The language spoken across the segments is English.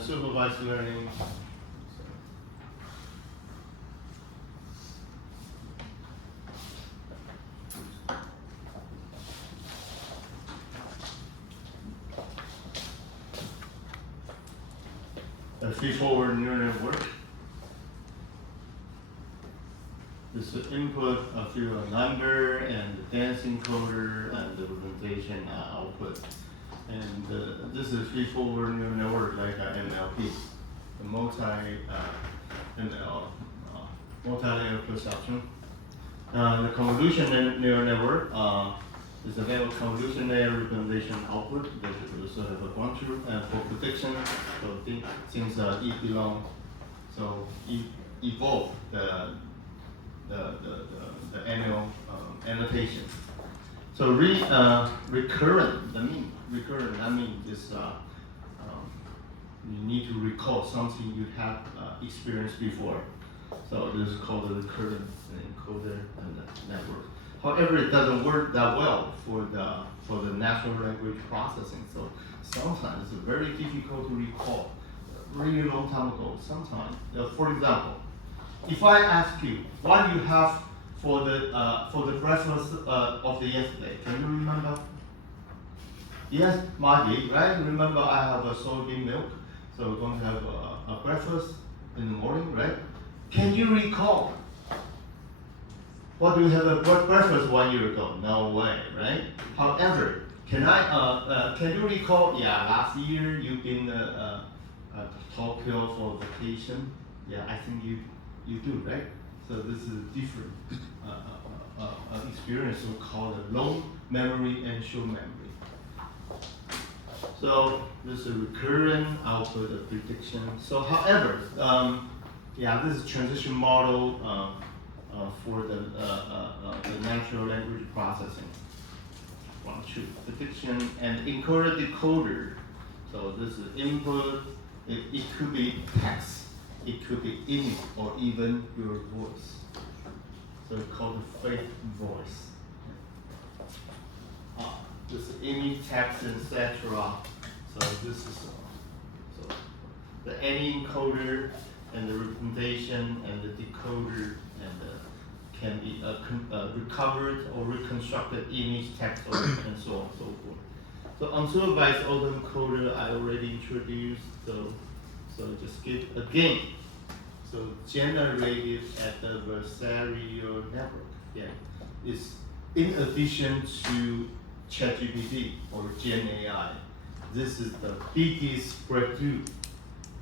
supervised learning. A feedforward neural network. This input through a number and the dance encoder and the representation output. And this is feedforward neural network like NLP, the multi-layer perception. The convolution neural network is a very convolution layer representation output. There's sort of a ground truth and for prediction. So things belong. So evolve the annual annotation. So recurrent, that means is you need to recall something you have experienced before. So this is called the recurrent encoder and network. However, it doesn't work that well for the natural language processing. So sometimes it's very difficult to recall. Really long time ago, sometimes. For example, if I ask you, what do you have for the breakfast of the yesterday? Can you remember? Yes, Maggie, right? Remember I have a soybean milk, so we're going to have a breakfast in the morning, right? Can you recall? What do we have a breakfast 1 year ago? No way, right? However, can you recall? Yeah, last year you've been to Tokyo for vacation. Yeah, I think you do, right? So this is a different experience we call it long memory and short memory. So this is recurrent output of prediction. So however, this is transition model for the natural language processing. One, two, prediction and encoder decoder. So this is input. It could be text. It could be image or even your voice. So it's called the fake voice. This is image, text, etc. So this is so the any encoder and the representation and the decoder and can be recovered or reconstructed image, text, and so on and so forth. So unsupervised autoencoder I already introduced. So just skip again. So generated adversarial network, is in addition to ChatGPT or Gen AI. This is the biggest breakthrough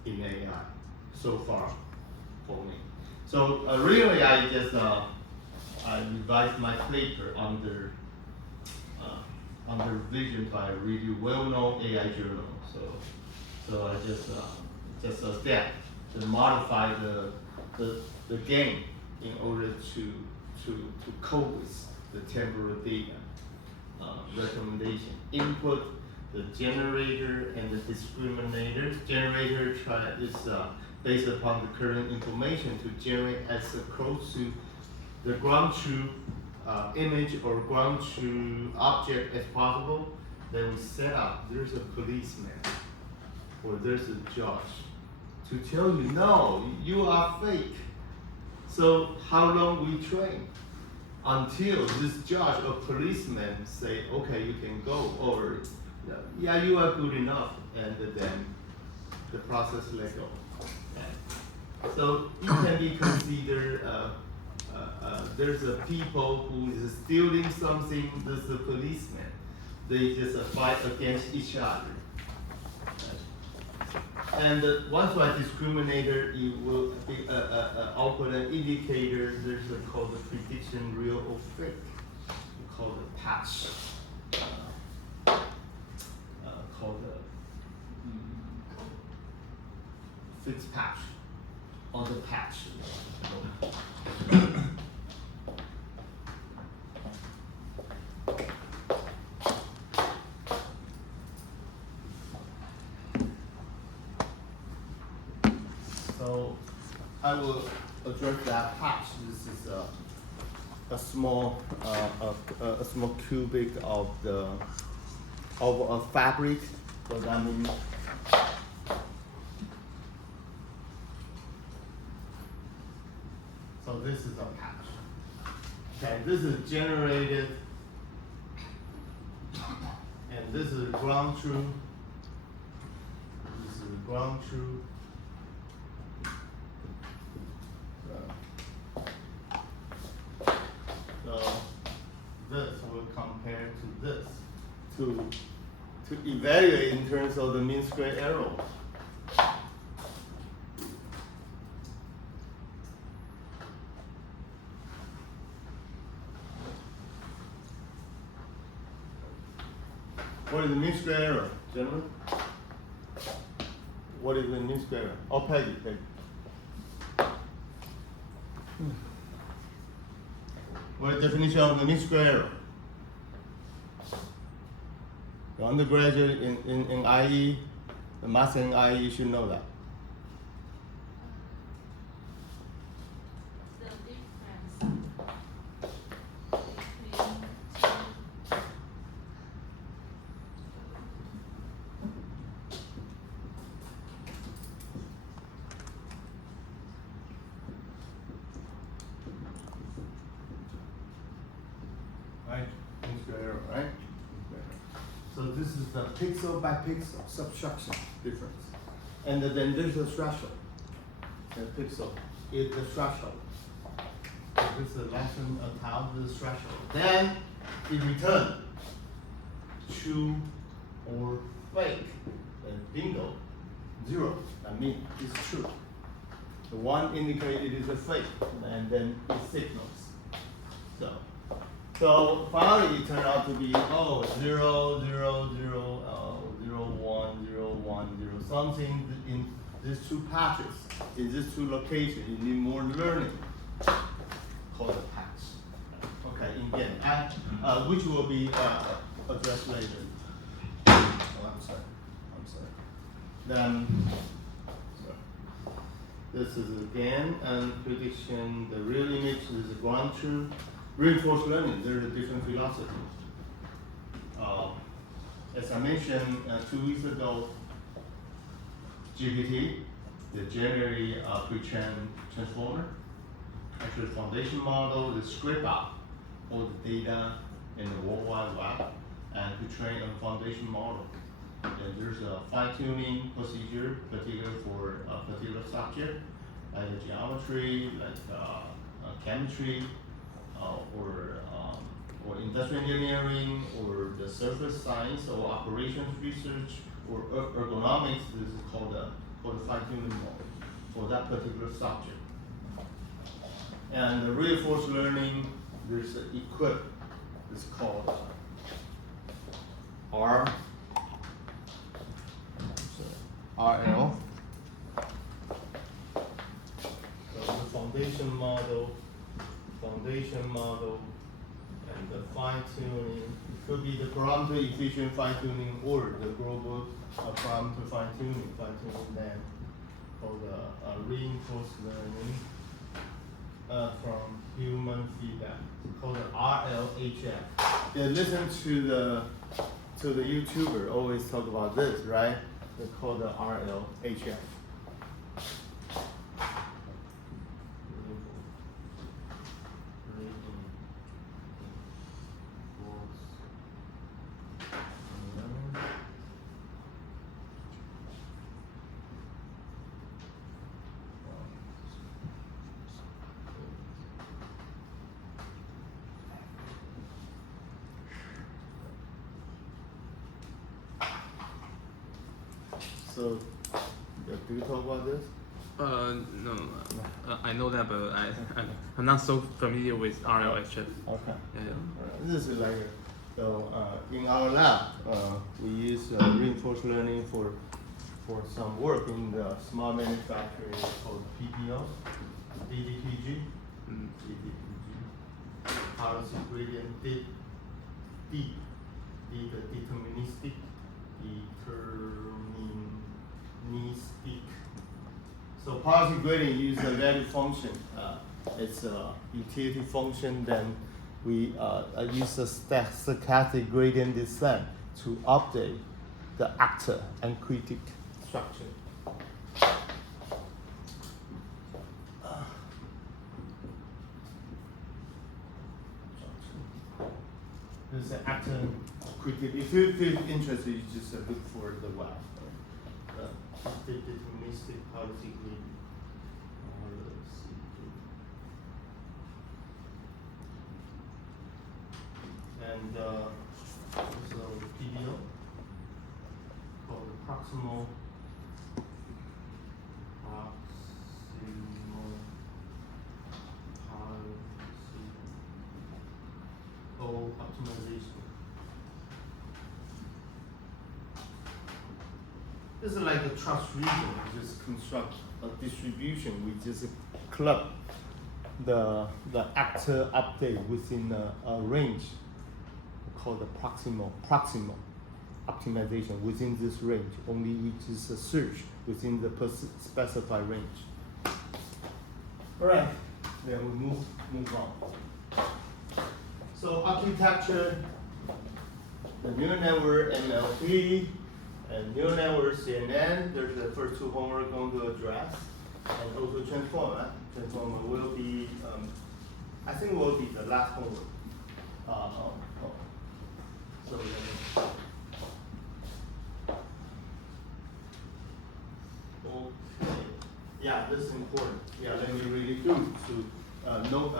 in AI so far for me. So really, I just I revised my paper under revision by a really well-known AI journal. So I just adapt to modify the game in order to cope with the temporal data recommendation. Input the generator and the discriminator. Generator is based upon the current information to generate as close to the ground truth image or ground truth object as possible. Then we set up, there's a policeman or there's a judge to tell you, no, you are fake. So how long we train? Until this judge or policeman say, okay, you can go, or yeah, you are good enough, and then the process let go. Okay. So it can be considered, there's a people who is stealing something, there's a policeman. They just fight against each other. And once I discriminator, it will be output an indicator. There's called the prediction real or fake. We call the patch. Called the fixed patch or the patch. So I will address that patch. This is a small cubic of a fabric. So that means Okay, this is generated, and this is ground truth. This is ground truth. So this will compare to this to evaluate in terms of the mean square error. What is the mean square error, gentlemen? What is the mean square error? Oh, Peggy. What is the definition of the mean square error? The undergraduate in IE, the master in IE should know that. The difference between two. Right? Mean square error, right? So this is the pixel by pixel subtraction difference. And then there's the threshold. The pixel is the threshold. So this is the lesson of how the threshold. Then it returns true or fake. Then bingo, 0. That means it's true. The one indicated is a fake, and then it signals. So finally it turned out to be 0, 0, 0, 0, 0, 1, 0, 1, 0, something in these two patches, in these two locations. You need more learning. Call it patch. Okay, again, which will be addressed later. Oh, I'm sorry. Then, this is again prediction. The real image is the ground truth. Reinforced learning, there's a different philosophy. As I mentioned 2 weeks ago, GPT, the generally pre-trained transformer, actually foundation model, the scrape out all the data in the World Wide Web and to train a foundation model. And there's a fine-tuning procedure, particular for a particular subject, like geometry, like chemistry, or industrial engineering, or the surface science, or operations research, or ergonomics. This is called a fine-tuning model for that particular subject. And the reinforced learning, there's an equip. It's called RL. So the foundation model, and the fine-tuning. It could be the parameter efficient fine-tuning or the global parameter fine-tuning then called reinforced learning from human feedback, called RLHF. Yeah, listen to the YouTuber always talk about this, right? They call the RLHF. So, do you talk about this? No. I know that, but I'm not so familiar with RLHF. Okay. Yeah. This is like, so in our lab, we use reinforced learning for some work in the smart manufacturing called PPO, DDPG, policy gradient deterministic. So policy gradient uses a value function. It's a utility function. Then we use a stochastic gradient descent to update the actor and critic structure. There's an actor quickly. If you feel interested, you just look for the web. Deterministic policy group. Let's see. And also PDO called the proximal optimization. This is like a trust region. We just construct a distribution. We just club the actor update within a range called the proximal optimization. Within this range, only we just search within the specified range. All right, then we move on. So architecture, the neural network ML3 and neural network CNN. There's the first two homework going to address, and also transformer. Transformer will be, I think, will be the last homework. So okay, yeah, this is important. Yeah, let me read it through. So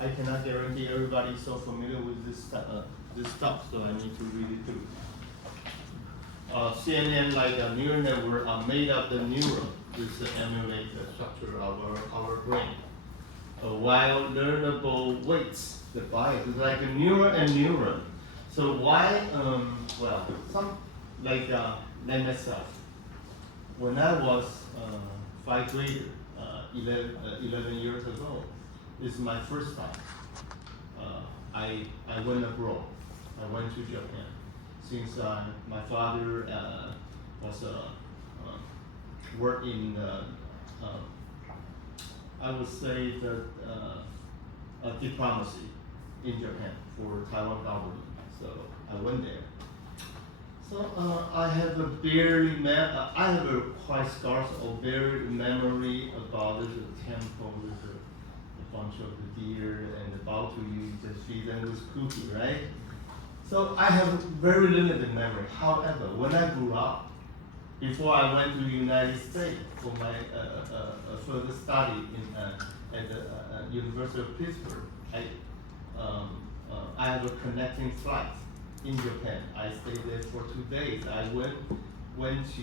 I cannot guarantee everybody is so familiar with this stuff, so I need to read it through. CNN, like a neural network, are made of the neuron. This emulate the structure of our brain. While learnable weights, the bias is like a neuron and neuron. So why? Well, some like myself. When I was 5th grader, 11 years ago, this is my first time. I went abroad. I went to Japan. Since my father was worked in I would say the diplomacy in Japan for Taiwan government. So I went there. So I have a quite scarce or very memory about the temple with a bunch of the deer and about to use the feed them with cookie, right? So I have very limited memory. However, when I grew up, before I went to the United States for my further study at the University of Pittsburgh, I have a connecting flight in Japan. I stayed there for 2 days. I went to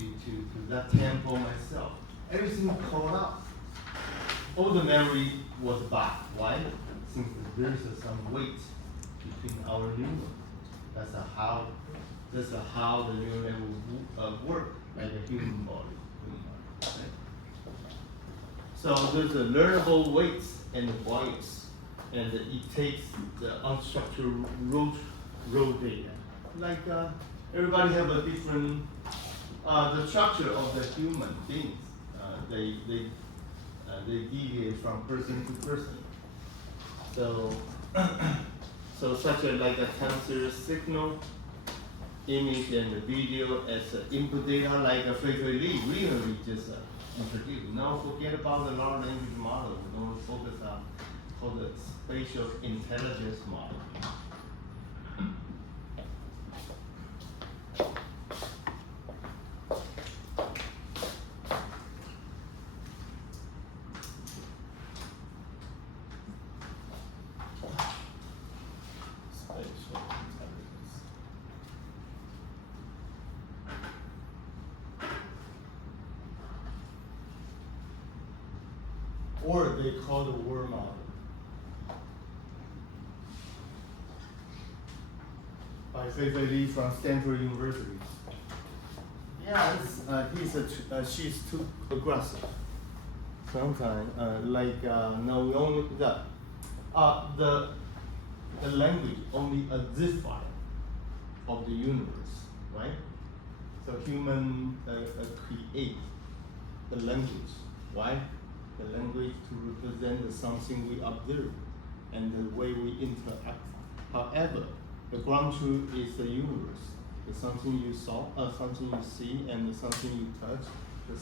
that temple myself. Everything caught up. All the memory was back. Why? Since there's some weight between our neurons. That's how the neural network work like a human body. Okay? So there's a learnable weights and the bias, and it takes the unstructured raw data. Like everybody have a different the structure of the human beings. They deviate from person to person. So so such like a tensor signal, image and the video as input data like a Fei Li really just introduced. Now forget about the large language model. We don't focus on called the spatial intelligence model. Or they call the word model. By Fei Li from Stanford University. Yeah, she's too aggressive. Sometimes, no, we only the language only a zip file of the universe, right? So human create the language. Why? The language to represent something we observe and the way we interact. However, the ground truth is the universe. The something you saw, something you see, and the something you touch, the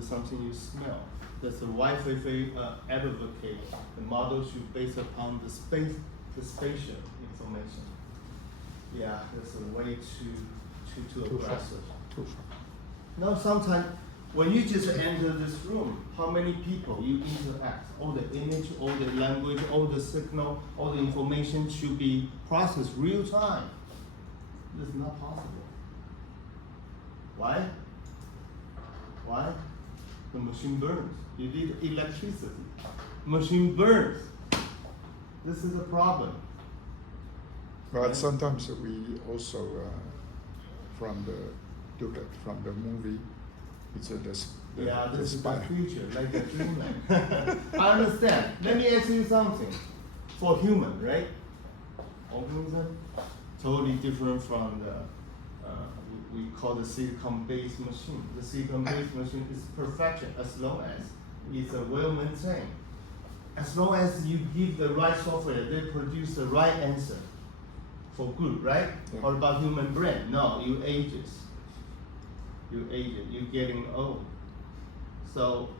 something you smell. That's why Fei advocate the model should base upon the the spatial information. Yeah, there's a way to aggressive. Too far. No, sometimes when you just enter this room, how many people you interact? All the image, all the language, all the signal, all the information should be processed real time. This is not possible. Why? Why? The machine burns. You need electricity. Machine burns. This is a problem. But sometimes we also from the movie, it's Yeah, the this is the spy. future, like a dreamland. I understand. Let me ask you something. For human, right? Organism, totally different from the we call the silicon-based machine. The silicon-based machine is perfection as long as it's well maintained. As long as you give the right software, they produce the right answer for good, right? Yeah. What about human brain? No, you ages. You age it. You're getting old. So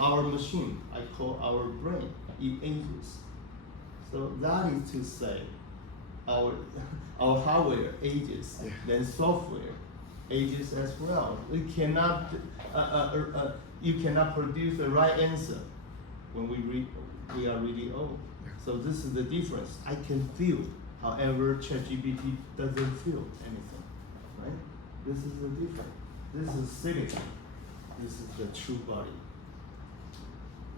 our machine, I call our brain, it ages. So that is to say, our hardware ages, Yeah. then software ages as well. We cannot, you cannot produce the right answer when we are really old. Yeah. So this is the difference. I can feel, however, ChatGPT doesn't feel anything, right? This is the difference. This is silicon. This is the true body.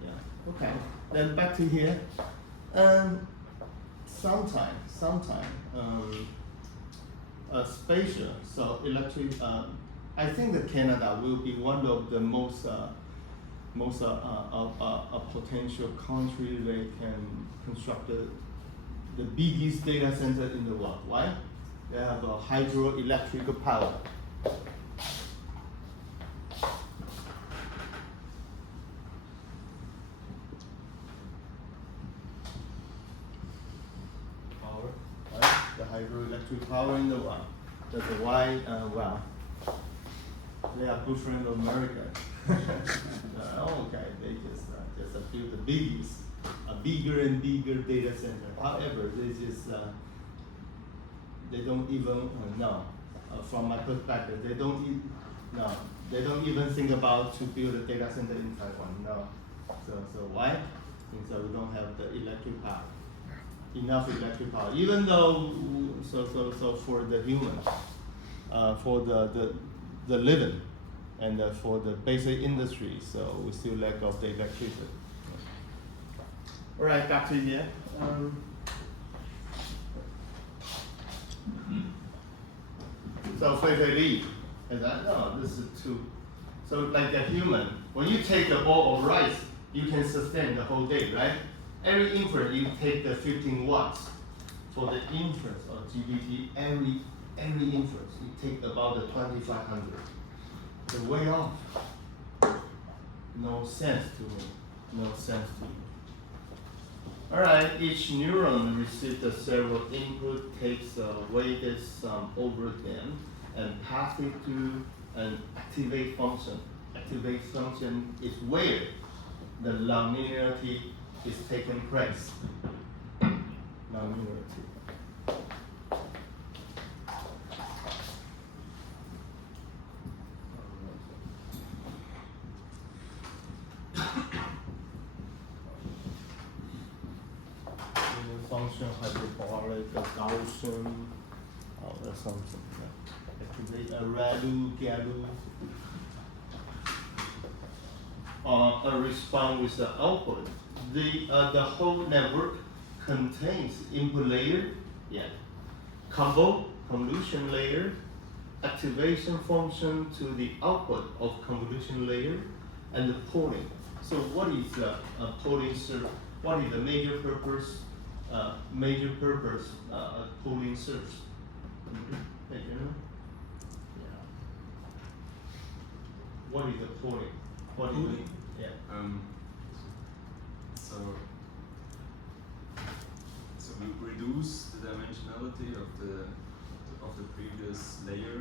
Yeah. Okay. Then back to here. Sometime, spatial. So electric. I think that Canada will be one of the most potential country they can construct the biggest data center in the world. Why? They have a hydroelectric power. The hydroelectric power in the world. That's why, well, they are good friends of America. Okay, they just build the biggest, a bigger and bigger data center. However, they don't even know. From my perspective, they don't even think about to build a data center in Taiwan. No. So why? So we don't have the electric power. Enough electric power, even though so for the human, for the living, and for the basic industry, so we still lack of the electricity. All right, back to here. So Li, is that no? This is two. So like a human, when you take a bowl of rice, you can sustain the whole day, right? Every inference you take the 15 watts for the inference of GPT. Every inference you take about the 2500. The way off. No sense to me. No sense to me. All right. Each neuron receives the several input, takes a weighted sum over them, and pass it to an activate function. Activate function is where the nonlinearity is taking place. Nonlinearity. Function hyperbolic, Gaussian, or something. Activate a RADU, GADU. A response with the output. The whole network contains input layer, convolution layer, activation function to the output of convolution layer, and the polling. So what is the polling search? What is the major purpose? Polling search. Hey, you know? Yeah. What is the polling? What is it? Yeah. So we reduce the dimensionality of the previous layer.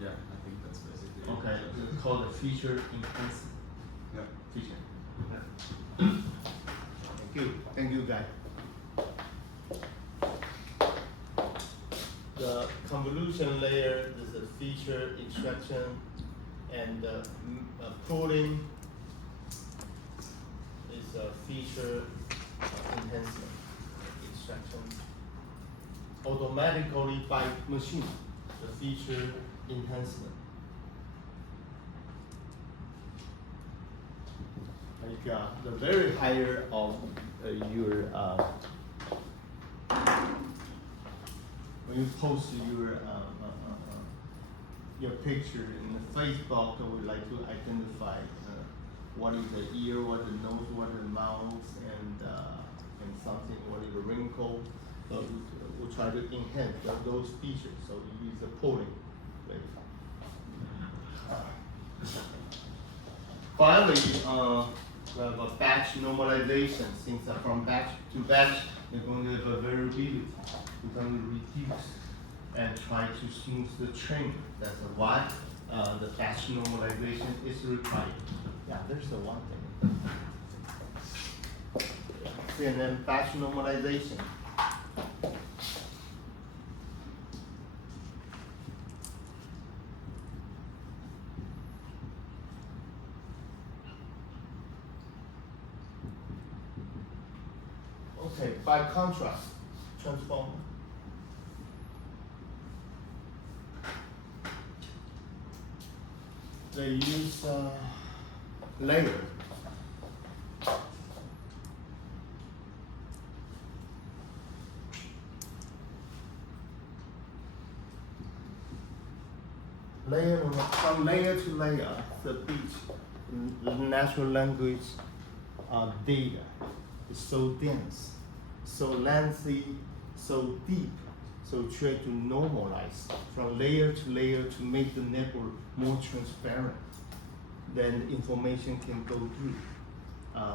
Yeah, I think that's basically it. Okay, it's called a feature enhancement. Yeah. Feature. Thank you, guys. The convolution layer is a feature extraction and pooling is a feature enhancement extraction. Automatically by machine, the feature enhancement. Like the very higher of when you post your picture in the Facebook, we like to identify what is the ear, what the nose, what the mouth, and something, what is the wrinkle. So we try to enhance those features. So we use the polling. Finally, we have a batch normalization. Since from batch to batch, you're going to have a variability. We're going to reduce and try to smooth the trend. That's why the batch normalization is required. Yeah, there's the one thing. And then batch normalization. Okay, by contrast, transformer. They use layer. Layer from layer to layer, the natural language data is so dense, so lengthy, so deep. So try to normalize from layer to make the network more transparent. Then information can go through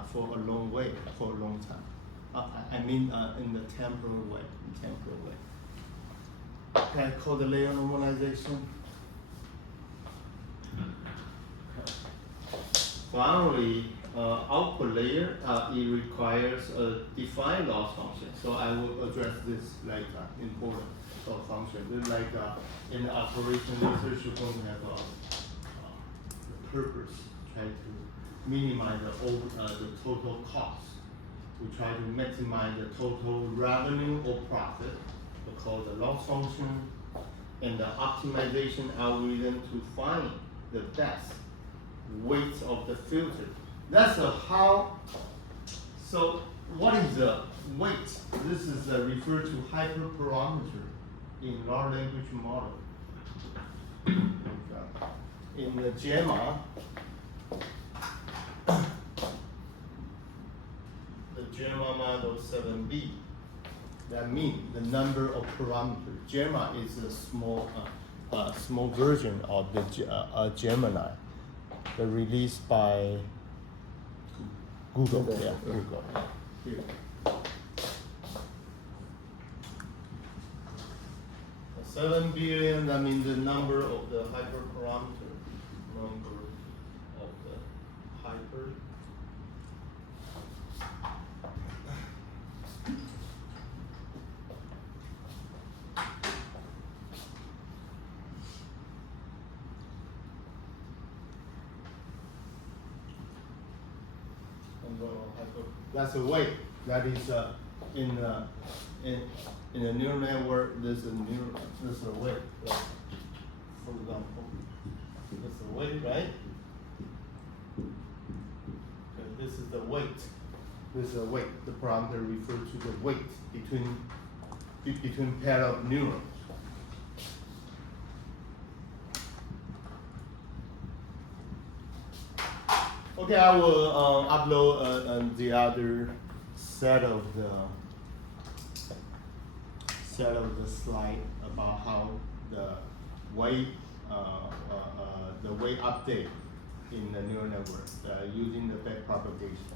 for a long way, for a long time. I mean in the temporal way, Can I call the layer normalization? Finally, output layer, it requires a defined loss function. So I will address this later, important loss function. Then like in the operation research, you're going to have the purpose, try to minimize the total cost. We try to maximize the total revenue or profit. We call the loss function, and the optimization algorithm to find the best weight of the filter. That's how. So what is the weight? This is referred to hyperparameter in large language model. In the JAMA, the JAMA model 7B, that means the number of parameters. JAMA is a small version of the Gemini. They're released by Google. Yeah, Google. Here. The 7 billion, that means the number of the hyperparameter, number of the hyper. That's a weight. That is in the neural network. There's a weight. Right? For example, there's a weight, right? Okay, this is the weight. This is a weight. The parameter refers to the weight between pair of neurons. Okay, I will upload the other set of the slide about how the weight update in the neural network using the backpropagation.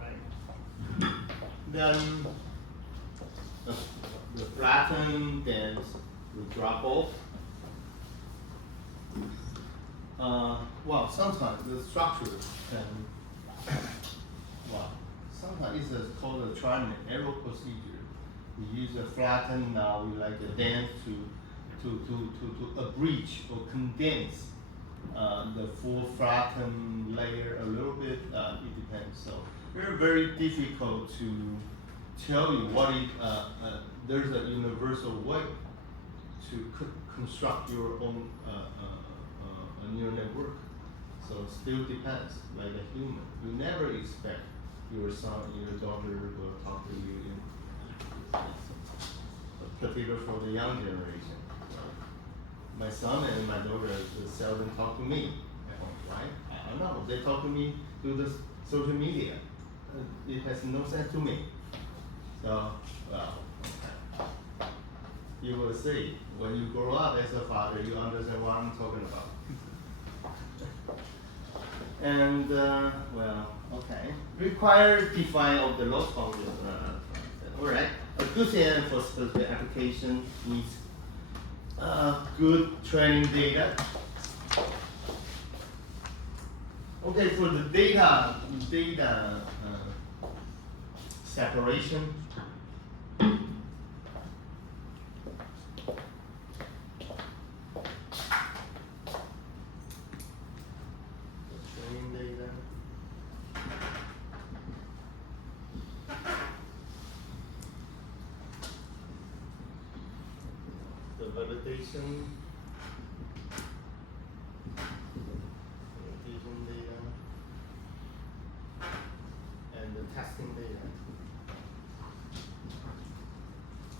Right. Then the flatten, then we drop off. Well, sometimes the structure can well, sometimes it's called a trial and error procedure. We use a flatten, now we like a dance to abridge or condense the full flattened layer a little bit. It depends. So very very difficult to tell you what it. There's a universal way to construct your own neural network. So it still depends, like a human. You never expect your son, your daughter will talk to you in particular for the young generation. My son and my daughter seldom talk to me at home, right? I don't know. They talk to me through the social media. It has no sense to me. So, well, okay. You will see. When you grow up as a father, you understand what I'm talking about. And, well, okay. Required define of the loss function. Alright. A good thing for specific application needs good training data. Okay, for the data separation. Training data. The validation data, and the testing data.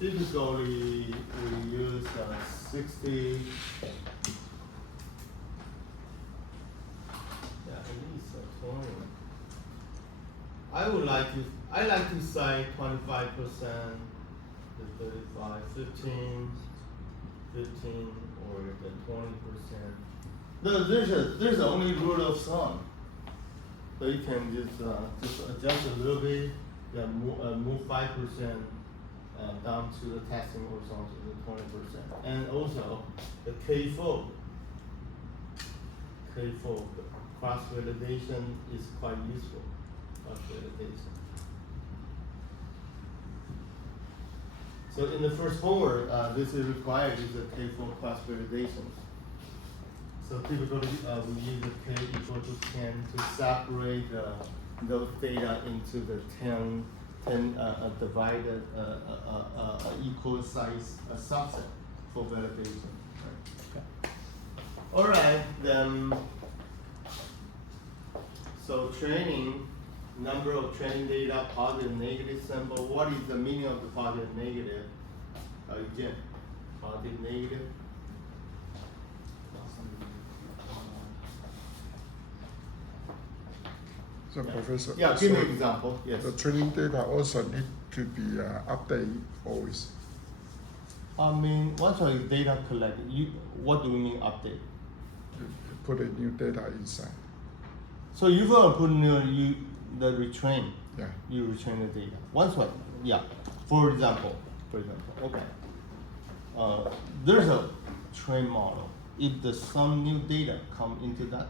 Typically, we use 60. Yeah, at least 20. I like to say 25%, the 35, 15, or the 20%. There's only rule of thumb. So you can just adjust a little bit, yeah, move 5% down to the testing or something, the 20%. And also the K-fold. K-fold, cross validation is quite useful. Cross validation. So in the first homework, this is required is a K-fold cross validation. So typically we use a K equal to 10 to separate those data into the 10 divided equal size subset for validation. Right? Okay. All right, then. So training, number of training data, positive, negative sample. What is the meaning of the positive, negative? Again, positive, negative. So, Professor, Yeah, give me an example. Yes. the training data also need to be updated always. I mean, once your data collected, what do you mean update? Put a new data inside. So you're gonna put the retrain. Yeah. You retrain the data. Once what? Yeah. For example, okay. There's a train model. If there's some new data come into that,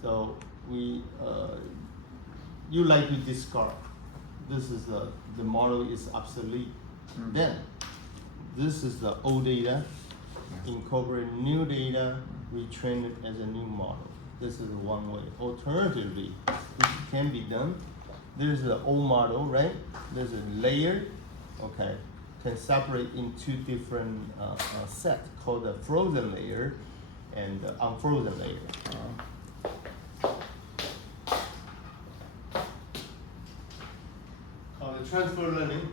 so you like to discard. This is the model is obsolete. Mm. Then this is the old data, incorporate new data, retrain it as a new model. This is one way. Alternatively, which can be done, there's the old model, right? There's a layer, okay, can separate in two different sets called the frozen layer and the unfrozen layer. Called the transfer learning.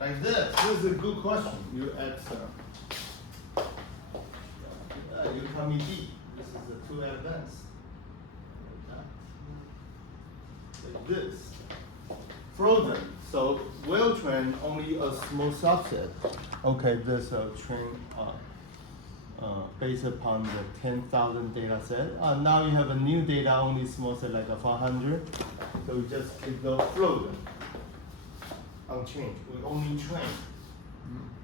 Like this. This is a good question. You ask. You come in deep. This is the too advanced. Like this. Frozen. So well trained only a small subset. okay, this train based upon the 10,000 data set. Now you have a new data only small set like a 400. So we just keep the float unchanged. We only train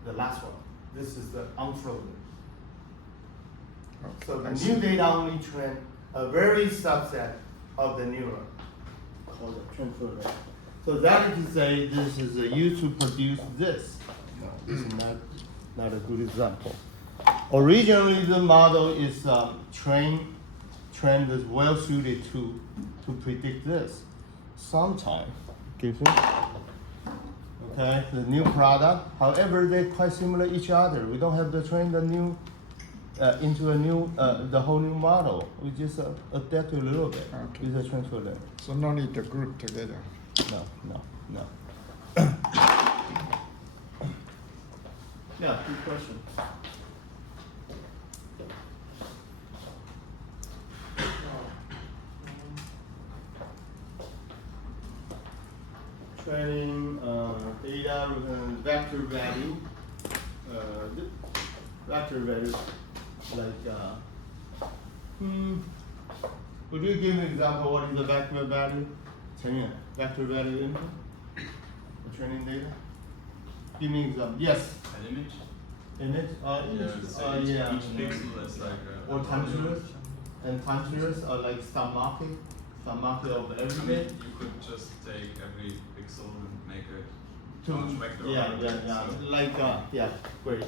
the last one. This is the unfrozen. So the new data only train a very subset of the neuron called the transfer rate. So that is to say this is used to produce this. No, this is not a good example. Originally the model is trained is well suited to predict this. Sometime, okay, the new product. However, they're quite similar each other. We don't have to train the new into a new the whole new model. We just adapt a little bit Okay. with the transfer rate. So no need to group together. No. Yeah, good question. Training data vector value. Vector value like would you give an example what is the vector value? Vector value input? The training data? Give me an example. Yes. An image? Image? Yeah, Yeah. each pixel is like a Or time series? And time series are like star market of I every mean, bit. you could just take every pixel and make a To- large vector. Yeah, out of yeah, it, yeah. so- Like yeah, great.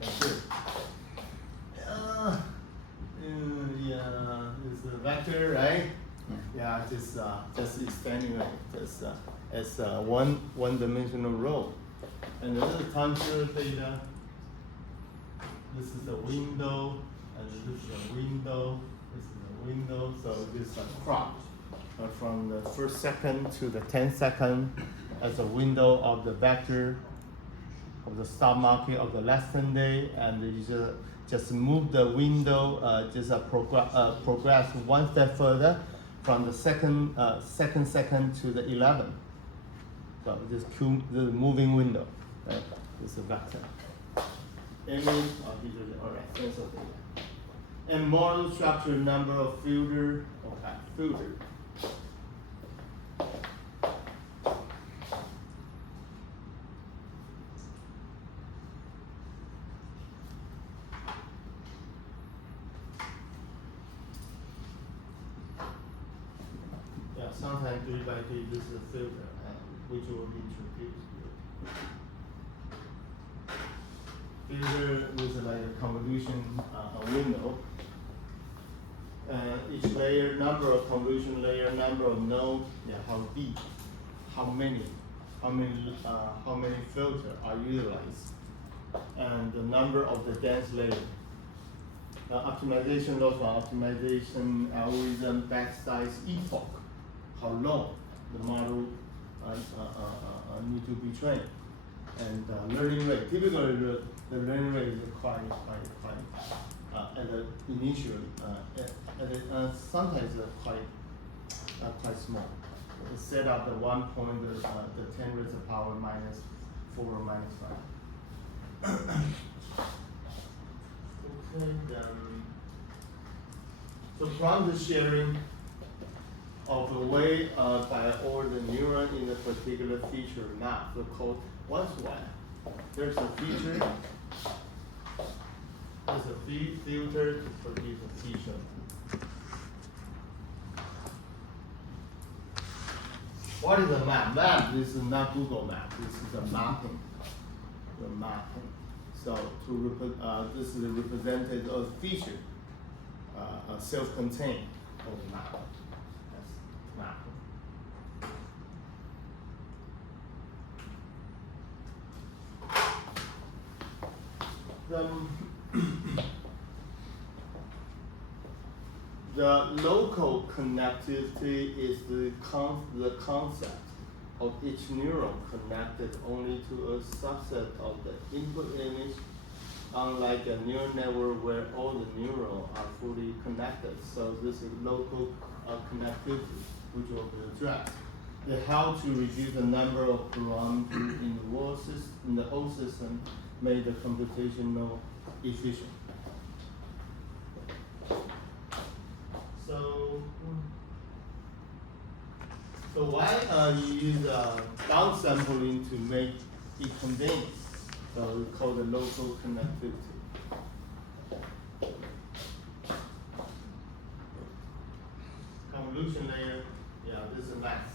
Thank you. Yeah, it's a vector, right? Yeah, just expanding it, just as one-dimensional row. And this is time series data. This is a window, and this is a window. This is a window. So this is a crop from the first second to the 10th second as a window of the vector of the stock market of the last 10 day, and you just move the window, progress one step further from the second to the 11th. So this moving window, right? This is a vector. Image, all right, sensor data. And model structure, number of filter, okay, filter. Yeah, sometimes 3 by 3 this is a filter, which will be introduced here. Filter with like a convolution window. Each layer, number of convolution layer, number of nodes, yeah, how deep, how many filters are utilized, and the number of the dense layer. Optimization loss for optimization algorithm backside epoch, how long the model need to be trained, and learning rate. Typically, the learning rate is quite at the initial, sometimes quite small. Set up the 1 point, the 10 raised to the power minus 4 or minus 5. Okay, then. So from the sharing of the way by all the neuron in a particular feature map, so called once there's a feature. There's a filter to produce a feature. What is a map? Map, this is not Google Map. This is a mapping. The mapping. So this is represented as feature, self-contained of the map. That's mapping. The local connectivity is the concept of each neuron connected only to a subset of the input image, unlike a neural network where all the neurons are fully connected. So this is local connectivity, which will be addressed. how to reduce the number of parameters in the whole system, make the computational efficient. So why you use downsampling to make it convenient? So we call the local connectivity. Convolution layer, yeah, this is math.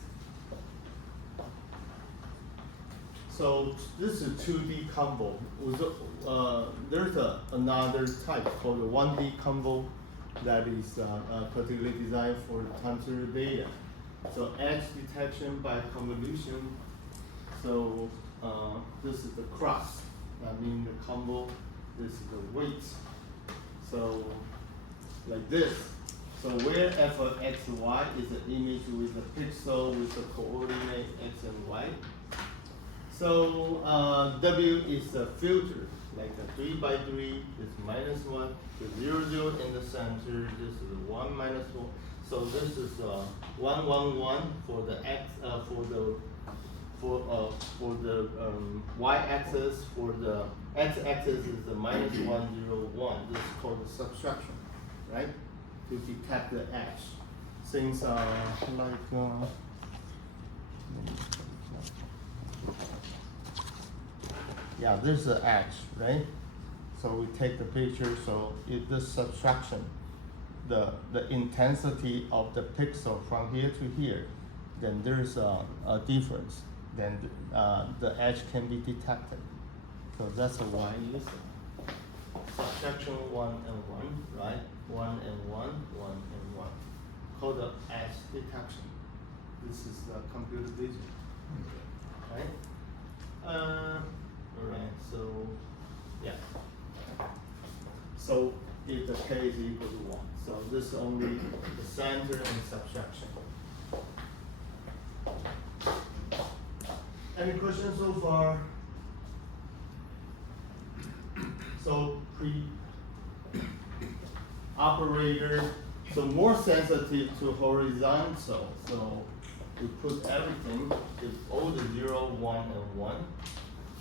So this is a 2D combo. There's another type called a 1D combo that is particularly designed for time series data. So edge detection by convolution. So this is the cross. That means the combo. This is the weight. So like this. So where f of x, y is an image with a pixel with the coordinate x and y. So W is a filter, like a 3 by 3 is -1, the 0, 0 in the center, this is 1 minus 1. So this is 1, 1, 1 for the x, for the y-axis. For the x-axis is the -1, 0, 1. This is called the subtraction, right? To detect the edge. Things are like yeah, there's the edge, right? So we take the picture. So if the subtraction, the intensity of the pixel from here to here, then there's a difference. Then the edge can be detected. So that's why you use it. Subtraction 1 and 1, right? 1 and 1, 1 and 1. Called the edge detection. This is the computer vision, right? Alright, so yeah. So if the k is equal to 1, so this is only the center and subtraction. Any questions so far? So operator, so more sensitive to horizontal. So we put everything, it's all the 0, 1, and 1.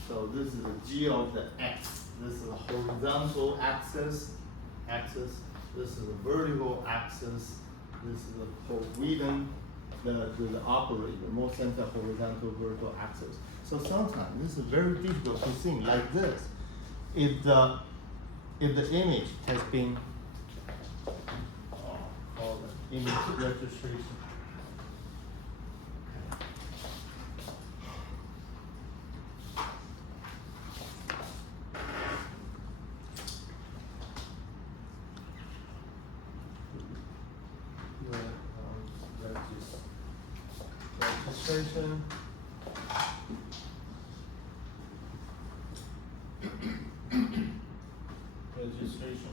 So this is the G of the X. This is a horizontal axis. This is a vertical axis. This is a Whedon, the operator, more center horizontal vertical axis. So sometimes this is very difficult to see like this. If the image has been called image registration. Registration. Registration,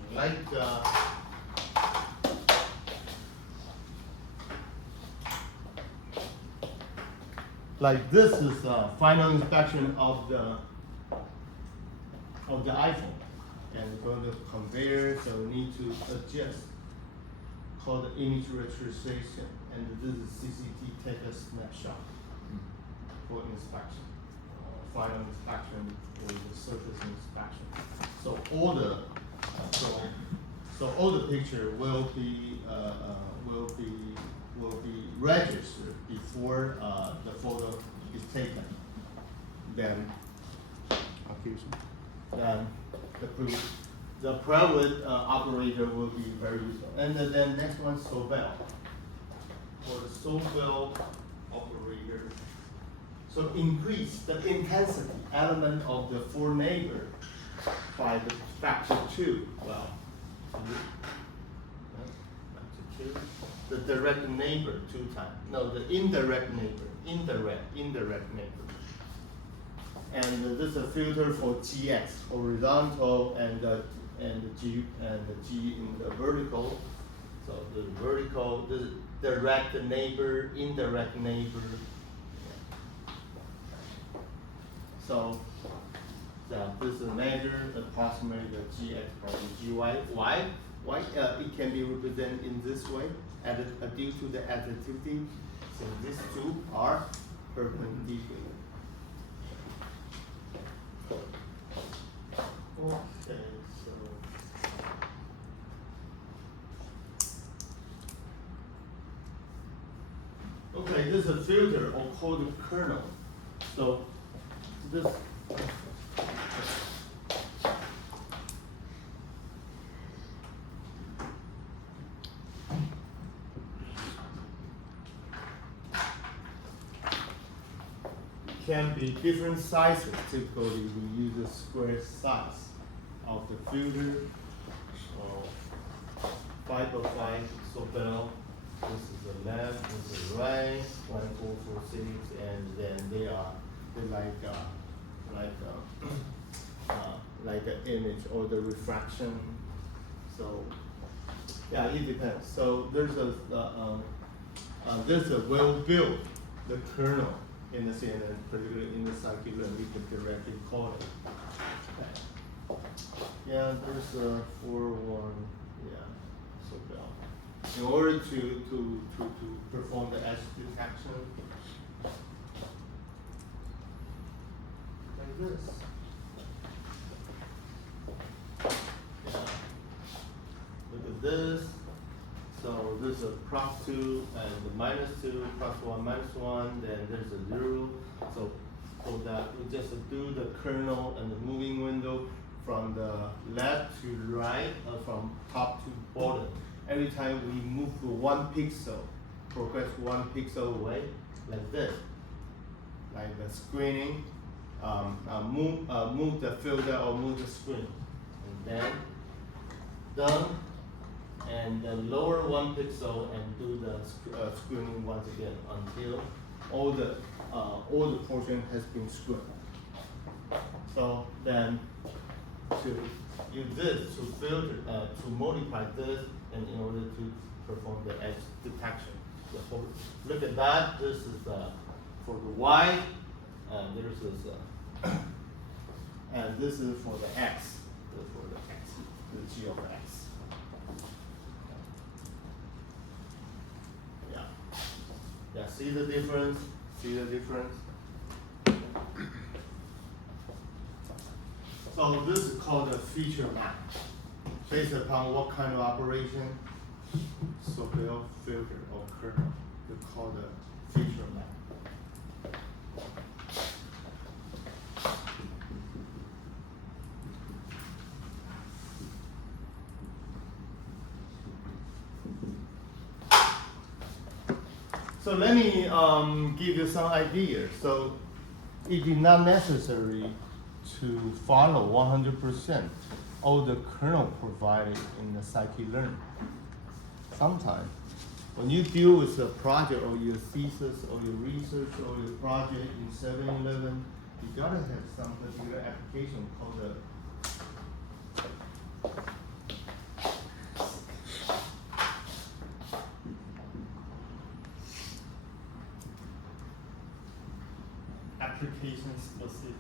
like this is final inspection of the iPhone, and go to conveyor, so we need to adjust. Called the image registration, and this is CCT take a snapshot for inspection, final inspection or the surface inspection. So all the all the picture will be registered before the photo is taken. Then the private operator will be very useful. And then next one, Sobel. For the Sobel operator, so increase the intensity element of the 4 neighbor by the factor 2. Well, factor 2. The direct neighbor 2 times. No, the indirect neighbor. Indirect neighbor. And this is a filter for GX, horizontal, and the G in the vertical. So the vertical, the direct neighbor, indirect neighbor. So this is a measure approximately the GX by the GY. Why? It can be represented in this way, due to the additivity. So these two are perpendicular. Okay, so okay, this is a filter or called a kernel. So this can be different sizes. Typically, we use the square size of the filter. So 5 by 5 isobel. This is the left, this is the right. 1, 4, 4, 6, and then they are like an image or the refraction. So yeah, it depends. So there's a well-built the kernel in the CNN, particularly in the circular, we can directly call it. Okay. Yeah, there's a 4-1, yeah, so bell. In order to perform the edge detection, like this. Yeah. Look at this. So there's a +2 and the -2, +1, -1, then there's a 0. So for that, we just do the kernel and the moving window from the left to right, from top to bottom. Every time we move 1 pixel, progress 1 pixel away, like this, like the screening, move the filter or move the screen, and then done. And then lower 1 pixel and do the screening once again until all the portion has been screened. So then to use this to filter to multiply this and in order to perform the edge detection. Look at that. This is for the Y, and this is and this is for the X. This is for the X, the G of X. Yeah, see the difference? See the difference? So this is called a feature map. Based upon what kind of operation? So-called filter or kernel. We call the feature map. So let me give you some ideas. So it is not necessary to follow 100% all the kernel provided in the scikit-learn. Sometimes when you deal with a project or your thesis or your research or your project in 7-Eleven, you gotta have some particular application called the application specific.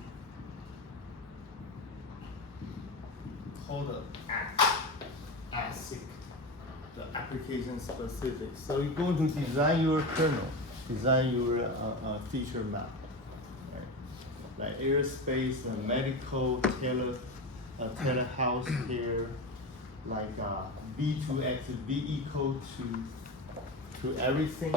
Called the ASIC, the application specific. So you're going to design your kernel, design your feature map, right? Like aerospace, medical, telehouse care, like V2X, V equal to everything.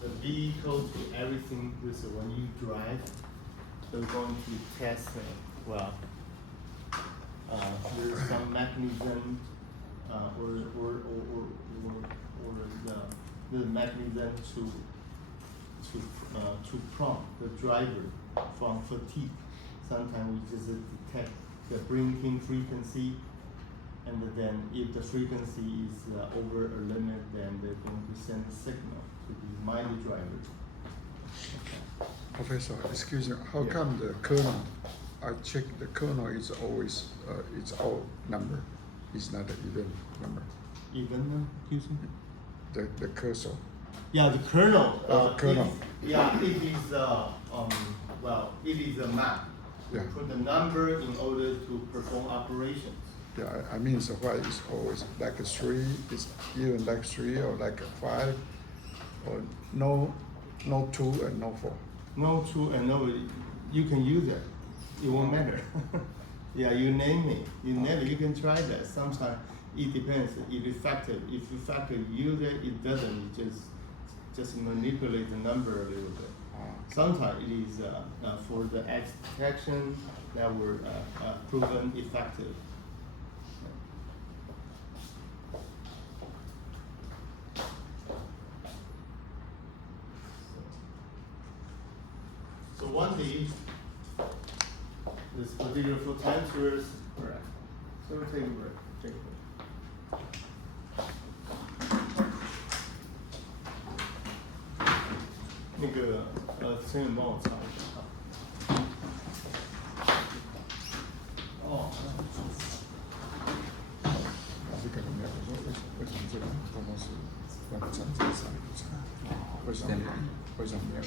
The V equal to everything. This is when you drive. So we're going to test. There's some mechanism, or the mechanism to prompt the driver from fatigue. Sometimes we just detect the blinking frequency. And then if the frequency is over a limit, then they're going to send a signal to remind the driver. Professor, excuse me, how Yeah. come the kernel, I check the kernel is always, it's odd number, it's not an even number, Even, excuse me? the cursor. Yeah, the kernel. The kernel. It is it is a map. Yeah. Put the number in order to perform operations. Yeah, I mean, so why is always like a 3, is even like 3 or like a 5, or no 2 and no 4. No 2 and no, you can use it. It won't matter. Yeah, you name it. You name it. You can try that. Sometimes it depends. If effective, use it, it doesn't. You just manipulate the number a little bit. Sometimes it is for the X detection that were proven effective. So one day, this particular for time series, alright. So we'll take a break. Take a break.那个陈远帮我查一下啊。哦。老师可能没有说为什么这个公司要不长这个3个差？为什么没有？